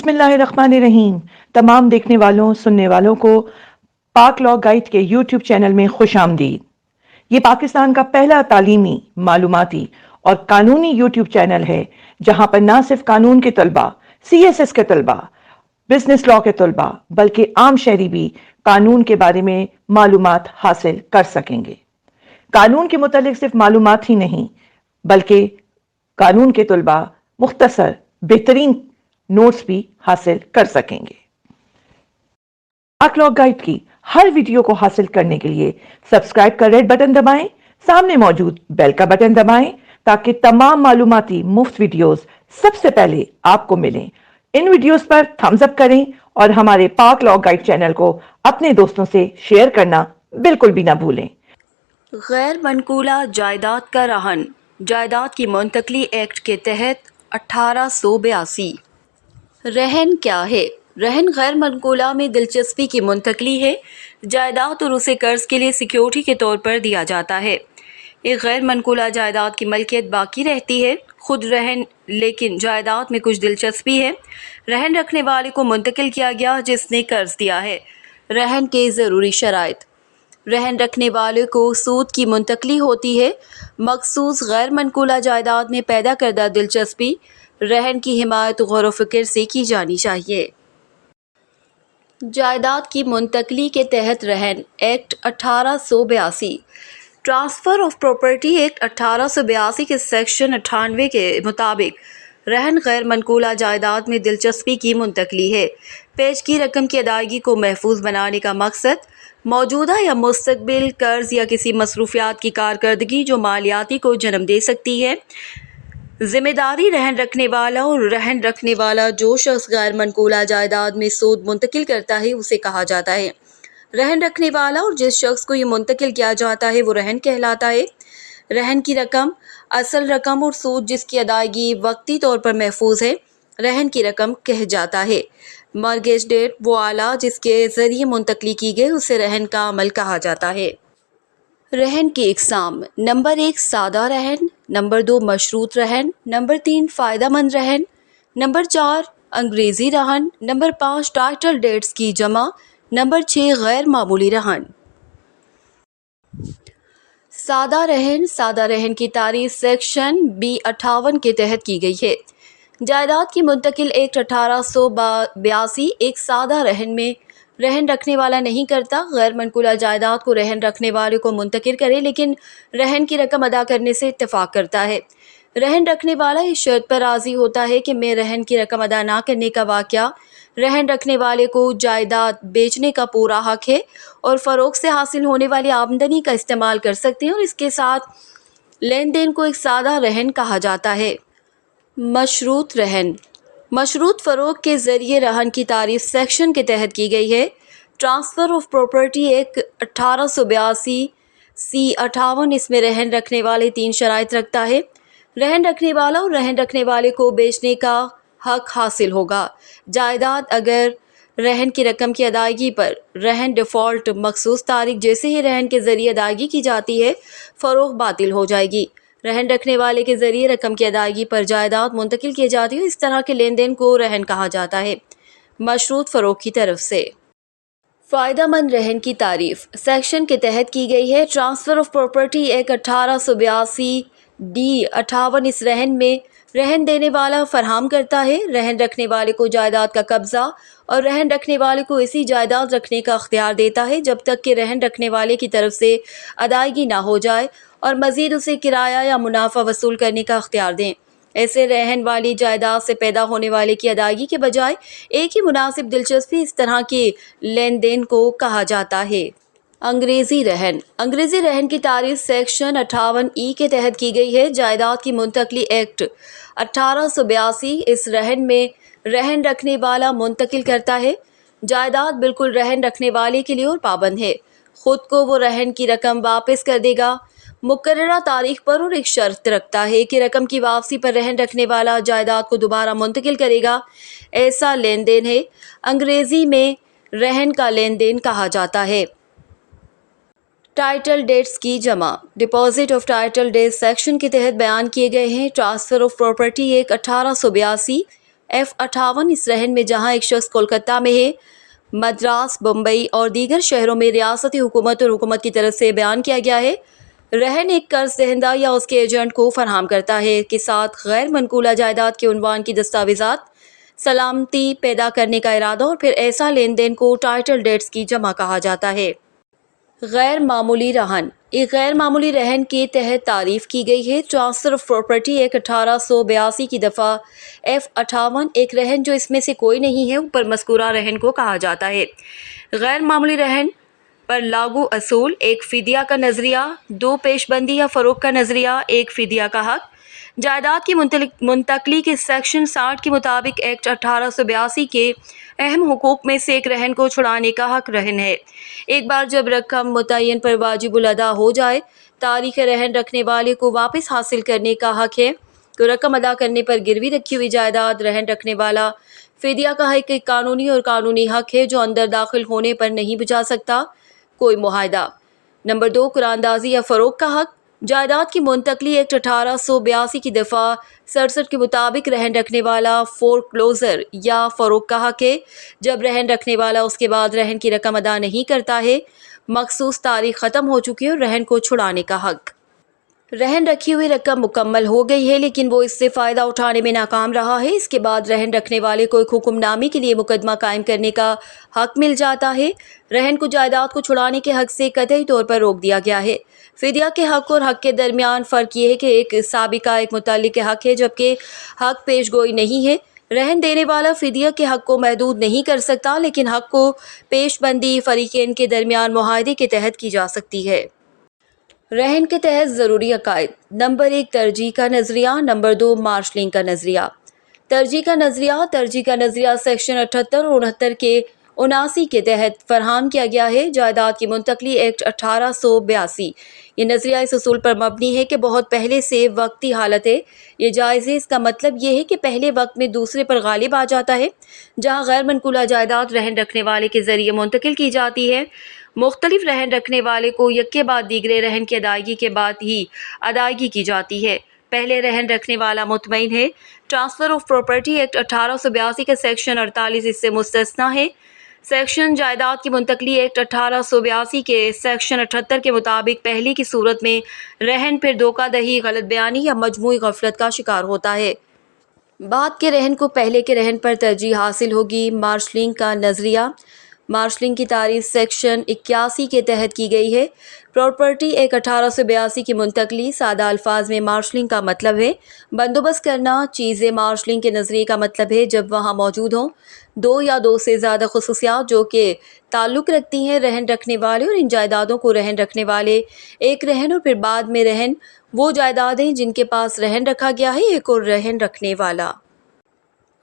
बिस्मिल्लाहिर्रहमानिर्रहीम। तमाम देखने वालों सुनने वालों को पाक लॉ गाइड के यूट्यूब चैनल में खुश आमदीद। ये पाकिस्तान का पहला तालीमी, मालूमाती और कानूनी यूट्यूब चैनल है जहां पर ना सिर्फ कानून के तलबा, CSS के तलबा, बिजनेस लॉ के तलबा, बल्कि आम शहरी भी कानून के बारे में मालूमात हासिल कर सकेंगे। कानून के मुतालिक सिर्फ मालूमात ही नहीं, बल्कि कानून के तलबा मुख्तसर बेहतरीन नोट्स भी हासिल कर सकेंगे। पाक लॉ गाइड की हर वीडियो को हासिल करने के लिए सब्सक्राइब का रेड बटन दबाएं, सामने मौजूद बेल का बटन दबाएं ताकि तमाम मालूमाती मुफ्त वीडियोस सबसे पहले आपको मिलें। इन वीडियोस पर थम्स अप करें और हमारे पाक लॉ गाइड चैनल को अपने दोस्तों से शेयर करना बिल्कुल भी ना भूलें। गैर मनकूला जायदाद का रहन जायदाद की मुंतकली एक्ट के तहत 1882। रहन क्या है? रहन गैर मनकूला में दिलचस्पी की मुंतकली है। जायदाद और उसे कर्ज के लिए सिक्योरिटी के तौर पर दिया जाता है। एक गैर मनकूला जायदाद की मलकियत बाकी रहती है, खुद रहन, लेकिन जायदाद में कुछ दिलचस्पी है। रहन रखने वाले को मुंतकिल किया गया जिसने कर्ज दिया है। रहन के ज़रूरी शराइत: रहन रखने वाले को सूद की मुंतकली होती है। मखसूस गैर मनकूला जायदाद में पैदा करदा दिलचस्पी रहन की हिमायत गौर व फिक्र से की जानी चाहिए। जायदाद की मुंतकली के तहत रहन act 1882। Transfer of property act 1882 के सेक्शन 98 के मुताबिक रहन गैर मनकूला जायदाद में दिलचस्पी की मुंतकली है। पेश की रकम की अदायगी को महफूज बनाने का मकसद मौजूदा या मुस्तकबिल कर्ज या किसी मसरूफियात की कारकर्दगी जो मालियाती को जन्म दे सकती है। जिम्मेदारी रहन रखने वाला और रहन रखने वाला जो शख्स गैर मनकूला जायदाद में सूद मुंतकिल करता है उसे कहा जाता है। रहन रखने वाला और जिस शख्स को ये मुंतकिल किया जाता है वो रहन कहलाता है। रहन की रकम, असल रकम और सूद जिसकी अदायगी वक्ती तौर पर महफूज है, रहन की रकम कह जाता है। मॉर्गेज डेट वो आला जिसके ज़रिए मुंतकली की गई उसे रहन का अमल कहा जाता है। रहन की इकसाम: नंबर 1 सादा रहन, नंबर 2 मशरूत रहन, नंबर 3 फ़ायदामंद रहन, नंबर 4 अंग्रेज़ी रहन, नंबर 5 टाइटल डेट्स की जमा, नंबर 6 गैर मामूली रहन। सादा रहन की तारीफ सेक्शन B58 के तहत की गई है। जायदाद की मुंतकिल एक्ट 1882 एक सादा रहन में रहन रखने वाला नहीं करता। गैर मनकूला जायदाद को रहन रखने वाले को मुंतकिल करे लेकिन रहन की रकम अदा करने से इत्तेफाक करता है। रहन रखने वाला इस शर्त पर राज़ी होता है कि मैं रहन की रकम अदा ना करने का वाक़या रहन रखने वाले को जायदाद बेचने का पूरा हक है और फ़रोग से हासिल होने वाली आमदनी का इस्तेमाल कर सकते हैं और इसके साथ लेन देन को एक सादा रहन कहा जाता है। मशरूत रहन मशरूत फ़रोग के ज़रिए रहन की तारीफ सेक्शन के तहत की गई है। Transfer of property act 1882 C58 इसमें रहन रखने वाले 3 शराइत रखता है। रहन रखने वाला और रहन रखने वाले को बेचने का हक हासिल होगा। जायदाद अगर रहन की रकम की अदायगी पर रहन डिफ़ॉल्ट मखसूस तारीख जैसे ही रहन के ज़रिए अदायगी की जाती है, फ़रोग बातिल हो जाएगी। रहन रखने वाले के ज़रिए रकम की अदायगी पर जायदाद मुंतकिल की जाती है। इस तरह के लेन देन को रहन कहा जाता है। मशरूत फ़रोग की तरफ से फ़ायदामंद रहन की तारीफ सेक्शन के तहत की गई है। Transfer of property act 1882 D58 इस रहन में रहन देने वाला फरहम करता है। रहन रखने वाले को जायदाद का कब्ज़ा और रहन रखने वाले को ऐसी जायदाद रखने का अख्तियार देता है जब तक कि रहन रखने वाले की तरफ से अदायगी ना हो जाए और मज़ीद उसे किराया या मुनाफा वसूल करने का अख्तियार दें। ऐसे रहन वाली जायदाद से पैदा होने वाले की अदायगी के बजाय एक ही मुनासिब दिलचस्पी इस तरह के लेन देन को कहा जाता है। अंग्रेज़ी रहन की तारीफ सेक्शन 58E के तहत की गई है। जायदाद की मुंतकली एक्ट 1882 इस रहन में रहन रखने वाला मुंतकिल करता है। जायदाद बिल्कुल रहन रखने वाले के लिए और पाबंद है। ख़ुद को वो रहन की रकम वापस कर देगा मुकर्ररा तारीख पर और एक शर्त रखता है कि रकम की वापसी पर रहन रखने वाला जायदाद को दोबारा मुंतकिल करेगा। ऐसा लेन देन है अंग्रेज़ी में रहन का लेन देन कहा जाता है। टाइटल डेट्स की जमा deposit of title deeds section के तहत बयान किए गए हैं। Transfer of property act 1882 F58 इस रहन में जहां एक शख्स कोलकाता में है, मद्रास, बम्बई और दीगर शहरों में रियासती हुकूमत और हुकूमत की तरफ से बयान किया गया है। रहन एक कर्ज दहिंदा या उसके एजेंट को फराहम करता है के साथ गैर मनकूला जायदाद के उन्वान की दस्तावेजात, सलामती पैदा करने का इरादा और फिर ऐसा लेन देन को टाइटल डेट्स की जमा कहा जाता है। गैर मामूली रहन एक गैर मामूली रहन के तहत तारीफ की गई है। ट्रांसफर ऑफ प्रॉपर्टी एक्ट 1882 की दफ़ा F58 एक रहन जो इसमें से कोई नहीं है ऊपर मज़कूरा रहन को कहा जाता है। गैर मामूली रहन पर लागू असूल: एक फिदिया का नज़रिया, दो पेशबंदी या फ़रोख्त का नज़रिया, एक फिदिया का हक। जायदाद की मुंतकली के सेक्शन 60 के मुताबिक एक्ट 1882 के अहम हुकूक में से एक रहन को छुड़ाने का हक रहन है। एक बार जब रकम मुतय्यन पर वाजिबुल अदा हो जाए, तारीख रहन रखने वाले को वापस हासिल करने का हक है। तो रकम अदा करने पर गिरवी रखी हुई जायदाद रहन रखने वाला फिदिया का हक एक कानूनी और कानूनी हक है जो अंदर दाखिल होने पर नहीं बुझा सकता कोई मुआहदा। नंबर 2, कुरानदाजी या फ़रोख्त का हक। जायदाद की मुंतकली एक्ट 1882 की दफ़ा 67 के मुताबिक रहन रखने वाला फोरक्लोजर या फ़रोख्त का हक है जब रहन रखने वाला उसके बाद रहन की रकम अदा नहीं करता है, मखसूस तारीख ख़त्म हो चुकी है और रहन को छुड़ाने का हक। रहन रखी हुई रकम मुकम्मल हो गई है लेकिन वो इससे फ़ायदा उठाने में नाकाम रहा है, इसके बाद रहन रखने वाले को एक हुक्मनामे के लिए मुकदमा कायम करने का हक मिल जाता है। रहन को जायदाद को छुड़ाने के हक से कतई तौर पर रोक दिया गया है। फिदिया के हक और हक के दरमियान फ़र्क ये है कि एक साबिका एक मुतल्लिक हक है जबकि हक पेशगोई नहीं है। रहन देने वाला फिदिया के हक को महदूद नहीं कर सकता लेकिन हक को पेशबंदी फरीक़ैन के दरमियान मुआहदे के तहत की जा सकती है। रहन के तहत ज़रूरी अकायद: नंबर 1, तरजीह का नज़रिया। नंबर 2, मार्शलिंग का नज़रिया। तरजीह का नज़रिया सेक्शन 78 और 69 के 79 के तहत फरहम किया गया है। जायदाद की मुंतकली एक्ट 1882 ये नज़रिया इस उसूल पर मबनी है कि बहुत पहले से वक्ती हालत है। ये जायज़ है। इसका मतलब ये है कि पहले वक्त में दूसरे पर गालिब आ जाता है। जहाँ गैर मनकूला जायदाद रहन रखने वाले के ज़रिए मुंतकिल की जाती है, मुख्तलिफ रहन रखने वाले को यक्के बाद दीगरे रहन की अदायगी के बाद ही अदायगी की जाती है। पहले रहन रखने वाला मुतमईन है। ट्रांसफ़र ऑफ प्रॉपर्टी एक्ट 1882 का सेक्शन 48 इससे मुस्तस्ना है। सेक्शन जायदाद की मुंतकली एक्ट 1882 के सेक्शन 78 के मुताबिक पहले की सूरत में रहन फिर धोखादही, गलत बयानी या मजमूई गफलत का शिकार होता है। बाद के रहन को पहले के रहन पर तरजीह हासिल होगी। मार्शलिंग का नज़रिया: मार्शलिंग की तारीफ सेक्शन 81 के तहत की गई है। प्रॉपर्टी एक्ट 1882 की मुंतकली। सादा अल्फाज में मार्शलिंग का मतलब है बंदोबस्त करना। चीज़ें मार्शलिंग के नज़रिए का मतलब है जब वहाँ मौजूद हों दो या दो से ज़्यादा खुसूसियात जो कि ताल्लुक़ रखती हैं रहन रखने वाले और इन जायदादों को रहन रखने वाले। एक रहन और फिर बाद में रहन वो जायदादें जिनके पास रहन रखा गया है, एक और रहन रखने वाला।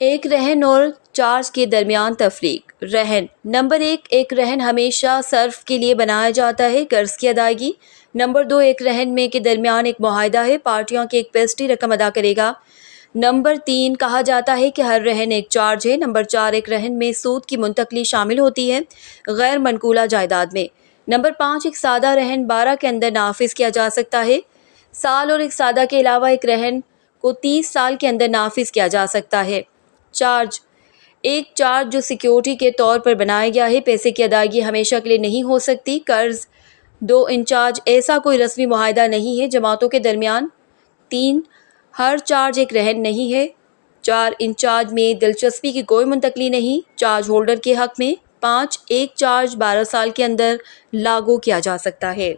एक रहन और चार्ज के दरमियान तफरीक। रहन: नंबर 1, एक रहन हमेशा सर्फ के लिए बनाया जाता है, कर्ज की अदायगी। नंबर 2, एक रहन में के दरमियान एक मुआहदा है, पार्टियों की एक पेशगी रकम अदा करेगा। नंबर 3, कहा जाता है कि हर रहन एक चार्ज है। नंबर 4, एक रहन में सूद की मुंतकली शामिल होती है गैर मनकूला जायदाद में। नंबर 5, एक सादा रहन 12 के अंदर नाफिज किया जा सकता है। साल और एक सादा के अलावा एक रहन को 30 साल के अंदर नाफिज किया जा सकता है। चार्ज: एक चार्ज जो सिक्योरिटी के तौर पर बनाया गया है, पैसे की अदायगी हमेशा के लिए नहीं हो सकती। कर्ज: 2 इंचार्ज ऐसा कोई रस्मी मुआहदा नहीं है जमातों के दरमियान। 3, हर चार्ज एक रहन नहीं है। 4, इंचार्ज में दिलचस्पी की कोई मुंतकली नहीं चार्ज होल्डर के हक में। 5, एक चार्ज 12 साल के अंदर लागू किया जा सकता है।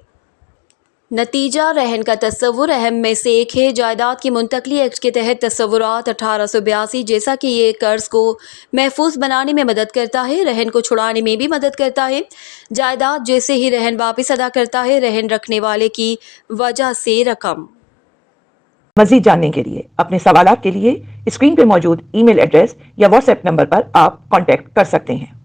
नतीजा रहन का तस्वुर अहम में से एक है। जायदाद की मुंतकली एक्ट के तहत तस्वुरात 1882 जैसा कि ये कर्ज को महफूज बनाने में मदद करता है, रहन को छुड़ाने में भी मदद करता है। जायदाद जैसे ही रहन वापस अदा करता है, रहन रखने वाले की वजह से रकम। मज़ीद जानने के लिए अपने सवालात के लिए स्क्रीन पे मौजूद ईमेल एड्रेस या व्हाट्सएप नंबर पर आप कांटेक्ट कर सकते हैं।